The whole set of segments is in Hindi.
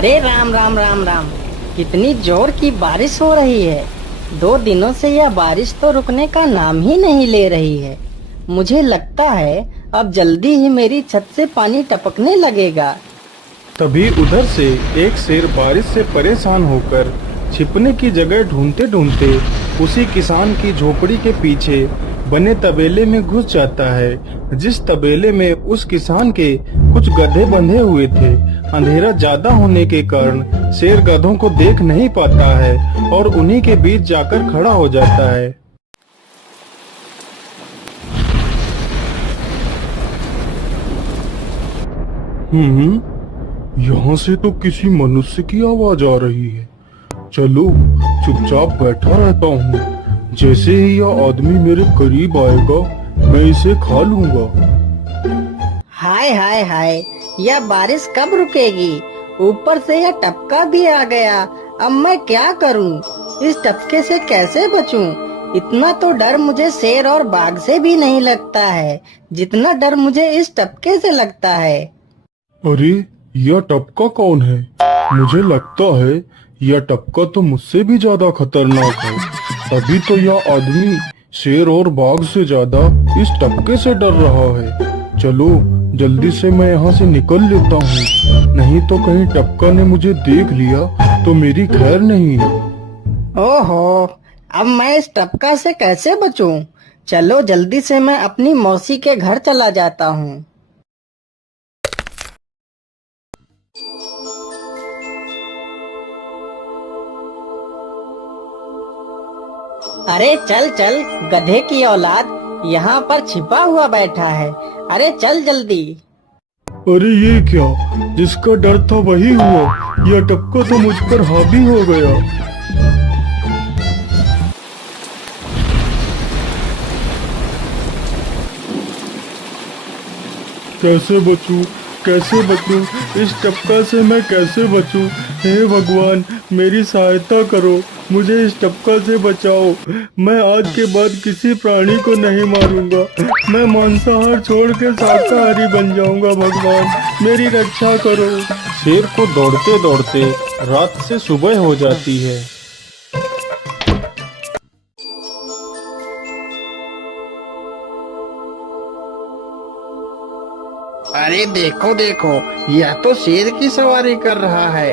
अरे राम राम राम राम। कितनी जोर की बारिश हो रही है। 2 दिनों से यह बारिश तो रुकने का नाम ही नहीं ले रही है। मुझे लगता है अब जल्दी ही मेरी छत से पानी टपकने लगेगा। तभी उधर से एक शेर बारिश से परेशान होकर छिपने की जगह ढूंढते ढूंढते उसी किसान की झोपड़ी के पीछे बने तबेले में घुस जाता है, जिस तबेले में उस किसान के कुछ गधे बंधे हुए थे। अंधेरा ज्यादा होने के कारण शेर गधों को देख नहीं पाता है और उन्हीं के बीच जाकर खड़ा हो जाता है। यहाँ से तो किसी मनुष्य की आवाज आ रही है। चलो चुपचाप बैठा रहता हूँ, जैसे ही यह आदमी मेरे करीब आएगा मैं इसे खा लूंगा। हाय हाय हाय, यह बारिश कब रुकेगी? ऊपर से यह टपका भी आ गया। अब मैं क्या करूं? इस टपके से कैसे बचूं? इतना तो डर मुझे शेर और बाघ से भी नहीं लगता है, जितना डर मुझे इस टपके से लगता है। अरे यह टपका कौन है? मुझे लगता है यह टपका तो मुझसे भी ज्यादा खतरनाक है। तभी तो यह आदमी शेर और बाघ से ज्यादा इस टपके से डर रहा है। चलो जल्दी से मैं यहाँ से निकल लेता हूँ, नहीं तो कहीं टपका ने मुझे देख लिया तो मेरी खैर नहीं। ओहो, अब मैं इस टपका से कैसे बचूं? चलो जल्दी से मैं अपनी मौसी के घर चला जाता हूँ। अरे चल चल गधे की औलाद, यहाँ पर छिपा हुआ बैठा है। अरे चल जल्दी। अरे ये क्या, जिसका डर था वही हुआ। यह टपका तो मुझ पर हावी हो गया। कैसे बचूं? कैसे बचूं? इस टपका से मैं कैसे बचूं? हे भगवान मेरी सहायता करो, मुझे इस टपका से बचाओ। मैं आज के बाद किसी प्राणी को नहीं मारूंगा। मैं मांसाहार छोड़ के शाकाहारी बन जाऊंगा। भगवान मेरी रक्षा करो। शेर को दौड़ते दौड़ते रात से सुबह हो जाती है। अरे देखो देखो, यह तो शेर की सवारी कर रहा है।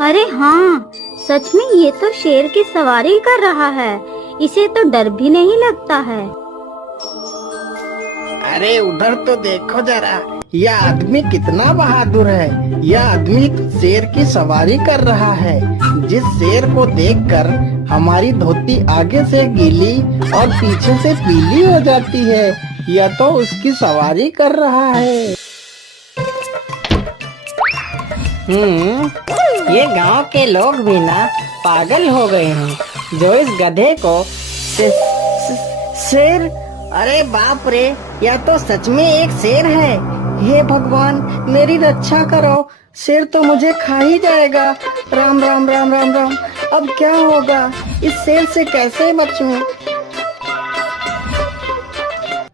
अरे हाँ, सच में ये तो शेर की सवारी कर रहा है। इसे तो डर भी नहीं लगता है। अरे उधर तो देखो जरा, यह आदमी कितना बहादुर है। यह आदमी तो शेर की सवारी कर रहा है। जिस शेर को देखकर हमारी धोती आगे से गीली और पीछे से पीली हो जाती है, यह तो उसकी सवारी कर रहा है। ये गांव के लोग भी ना पागल हो गए हैं, जो इस गधे को शेर। अरे बाप रे, यह तो सच में एक शेर है। हे भगवान मेरी रक्षा करो, शेर तो मुझे खा ही जाएगा। राम राम राम राम राम। अब क्या होगा? इस शेर से कैसे बचूं?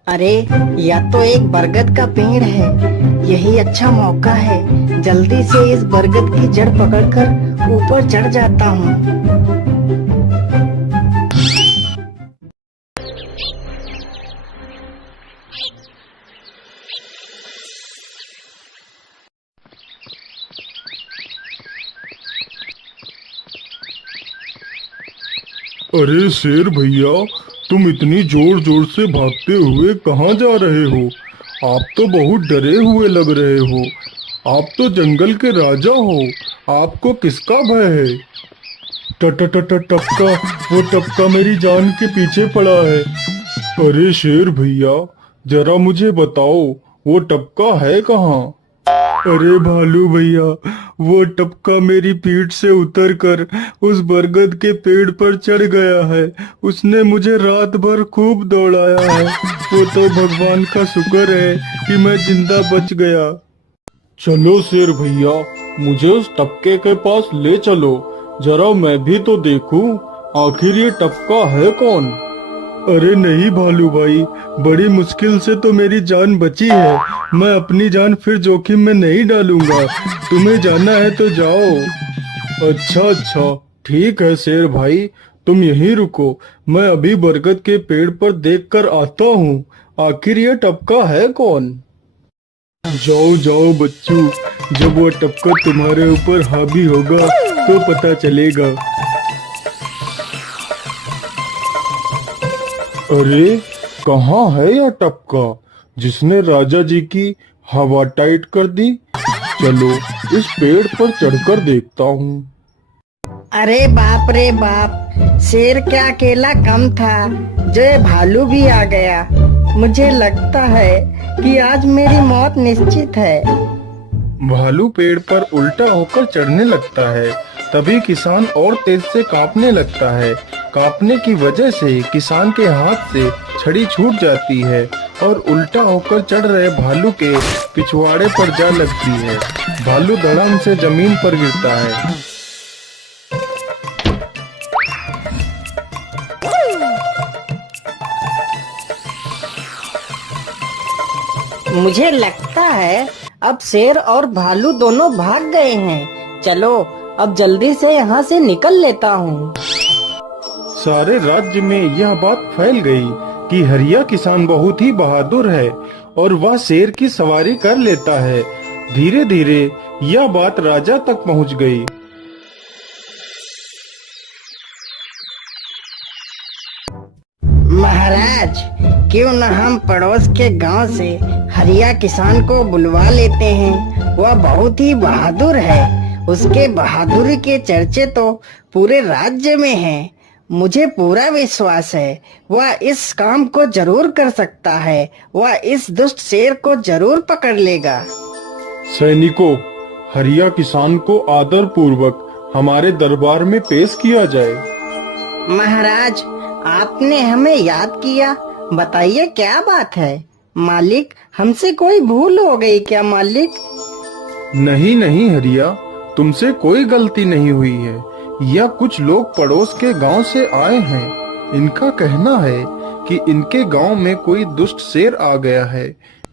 अरे यह तो एक बरगद का पेड़ है। यही अच्छा मौका है, जल्दी से इस बरगद की जड़ पकड़कर ऊपर चढ़ जाता हूँ। अरे शेर भैया, तुम इतनी जोर जोर से भागते हुए कहाँ जा रहे हो? आप तो बहुत डरे हुए लग रहे हो। आप तो जंगल के राजा हो, आपको किसका भय है? टपका, वो टपका मेरी जान के पीछे पड़ा है। अरे शेर भैया, जरा मुझे बताओ वो टपका है कहाँ? अरे भालू भैया, वो टपका मेरी पीठ से उतरकर उस बरगद के पेड़ पर चढ़ गया है। उसने मुझे रात भर खूब दौड़ाया है। वो तो भगवान का शुक्र है कि मैं जिंदा बच गया। चलो शेर भैया, मुझे उस टपके के पास ले चलो, जरा मैं भी तो देखूं आखिर ये टपका है कौन। अरे नहीं भालू भाई, बड़ी मुश्किल से तो मेरी जान बची है। मैं अपनी जान फिर जोखिम में नहीं डालूंगा। तुम्हें जाना है तो जाओ। अच्छा, ठीक है शेर भाई, तुम यहीं रुको। मैं अभी बरगद के पेड़ पर देखकर आता हूँ, आखिर ये टपका है कौन। जाओ जाओ बच्चू, जब वो टपका तुम्हारे ऊपर हावी होगा तो पता चलेगा। अरे कहाँ है यह टपका जिसने राजा जी की हवा टाइट कर दी। चलो इस पेड़ पर चढ़कर देखता हूँ। अरे बाप रे बाप, शेर क्या अकेला कम था, जो ये भालू भी आ गया। मुझे लगता है कि आज मेरी मौत निश्चित है। भालू पेड़ पर उल्टा होकर चढ़ने लगता है, तभी किसान और तेज से कांपने लगता है। कांपने की वजह से किसान के हाथ से छड़ी छूट जाती है और उल्टा होकर चढ़ रहे भालू के पिछवाड़े पर जा लगती है। भालू धड़ाम से जमीन पर गिरता है। मुझे लगता है अब शेर और भालू दोनों भाग गए हैं। चलो अब जल्दी से यहाँ से निकल लेता हूँ। सारे राज्य में यह बात फैल गई कि हरिया किसान बहुत ही बहादुर है और वह शेर की सवारी कर लेता है। धीरे धीरे यह बात राजा तक पहुँच गई। महाराज, क्यों न हम पड़ोस के गांव से हरिया किसान को बुलवा लेते हैं। वह बहुत ही बहादुर है। उसके बहादुरी के चर्चे तो पूरे राज्य में हैं। मुझे पूरा विश्वास है वह इस काम को जरूर कर सकता है। वह इस दुष्ट शेर को जरूर पकड़ लेगा। सैनिकों, हरिया किसान को आदर पूर्वक हमारे दरबार में पेश किया जाए। महाराज, आपने हमें याद किया। बताइए क्या बात है। मालिक, हमसे कोई भूल हो गई क्या मालिक? नहीं हरिया, तुमसे कोई गलती नहीं हुई है। यह कुछ लोग पड़ोस के गांव से आए हैं। इनका कहना है कि इनके गांव में कोई दुष्ट शेर आ गया है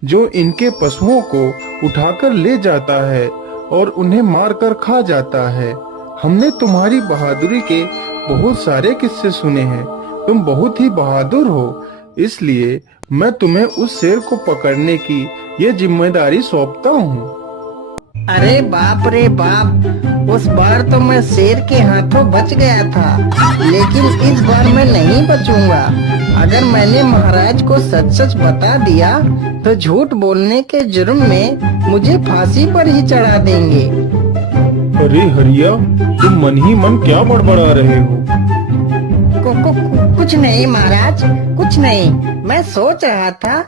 जो इनके पशुओं को उठाकर ले जाता है और उन्हें मारकर खा जाता है। हमने तुम्हारी बहादुरी के बहुत सारे किस्से सुने हैं। तुम बहुत ही बहादुर हो, इसलिए मैं तुम्हें उस शेर को पकड़ने की ये जिम्मेदारी सौंपता हूँ। अरे बाप रे बाप, उस बार तो मैं शेर के हाथों बच गया था, लेकिन इस बार मैं नहीं बचूंगा। अगर मैंने महाराज को सच सच बता दिया तो झूठ बोलने के जुर्म में मुझे फांसी पर ही चढ़ा देंगे। अरे हरिया, तुम मन ही मन क्या बड़बड़ा रहे हो? कुछ नहीं महाराज, कुछ नहीं। मैं सोच रहा था